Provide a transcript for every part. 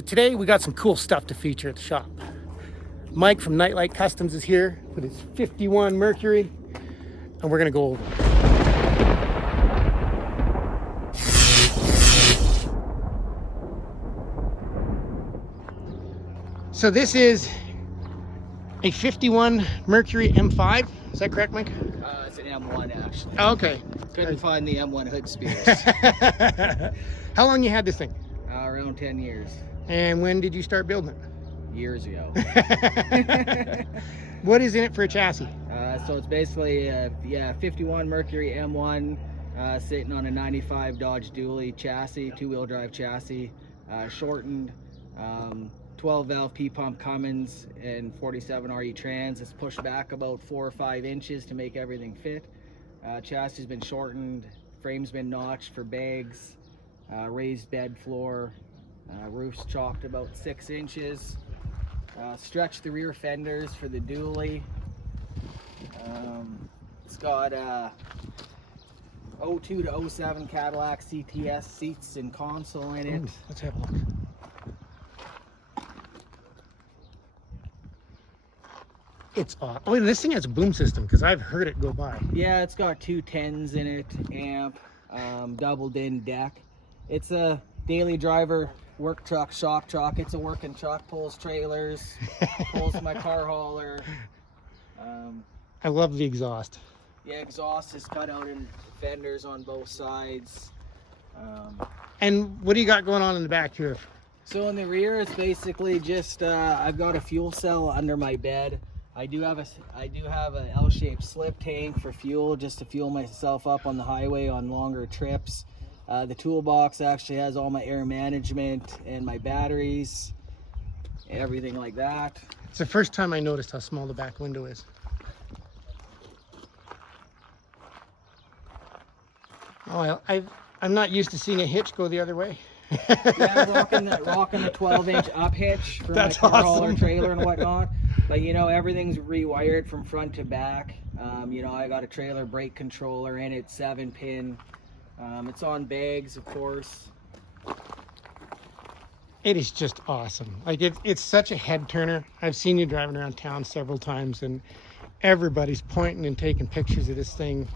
So today we got some cool stuff to feature at the shop. Mike from Nightlight Customs is here with his 51 Mercury, and we're gonna go over it. So this is a 51 Mercury M5. Is that correct, Mike? It's an M1 actually. Oh, okay. Couldn't find the M1 hood spares. How long you had this thing? Around 10 years. And when did you start building Years ago. it? What is in it for a chassis? So it's basically a 51 Mercury M1 sitting on a 95 Dodge Dually chassis, two-wheel drive chassis, shortened, 12 valve P-pump Cummins and 47 RE trans. It's pushed back about 4 or 5 inches to make everything fit. Chassis has been shortened, frame's been notched for bags, raised bed floor, roof's chopped about 6 inches, stretched the rear fenders for the dually. It's got 02 to 07 Cadillac CTS seats and console in it. Ooh, let's have a look. It's awesome. Oh, this thing has a boom system because I've heard it go by. Yeah, it's got 2 10s in it, amp, doubled in deck. It's a daily driver work truck, shop truck. It's a working truck, pulls trailers, pulls my car hauler. I love the exhaust. Yeah, exhaust is cut out in fenders on both sides. And what do you got going on in the back here? So in the rear, it's basically just I've got a fuel cell under my bed. I do have a L-shaped slip tank for fuel, just to fuel myself up on the highway on longer trips. The toolbox actually has all my air management and my batteries, everything like that. It's the first time I noticed how small the back window is. Oh, I'm not used to seeing a hitch go the other way. Yeah, rocking the 12-inch up hitch for That's my car hauler awesome. trailer and whatnot. But you know, everything's rewired from front to back. You know, I got a trailer brake controller in it, 7-pin. It's on bags, of course. It is just awesome. Like it's such a head turner. I've seen you driving around town several times, and everybody's pointing and taking pictures of this thing.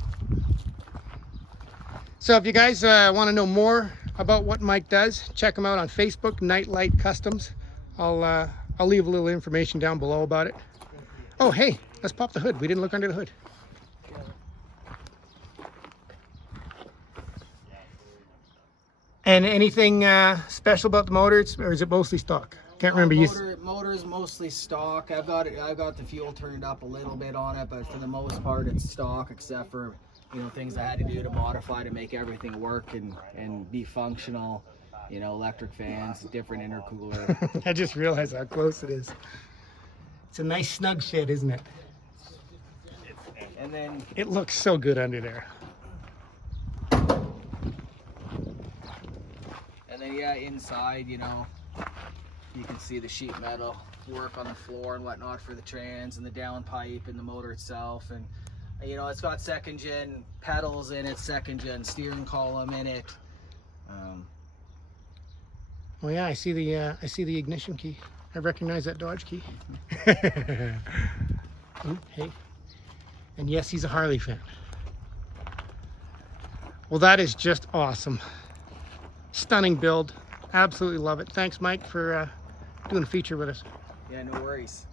So if you guys want to know more about what Mike does, check him out on Facebook, Nightlight Customs. I'll leave a little information down below about it. Oh, hey, let's pop the hood. We didn't look under the hood. And anything special about the motor, or is it mostly stock? Can't remember. Motor's mostly stock. I've got the fuel turned up a little bit on it, but for the most part, it's stock, except for things I had to do to modify to make everything work and be functional. You know, electric fans, different intercooler. I just realized how close it is. It's a nice snug fit, isn't it? And then it looks so good under there. And then yeah, inside, you can see the sheet metal work on the floor and whatnot for the trans and the downpipe and the motor itself. And it's got 2nd gen pedals in it, 2nd gen steering column in it. Oh yeah, I see the ignition key. I recognize that Dodge key. Ooh, hey. And yes, he's a Harley fan. Well, that is just awesome. Stunning build. Absolutely love it. Thanks, Mike, for doing a feature with us. Yeah, no worries.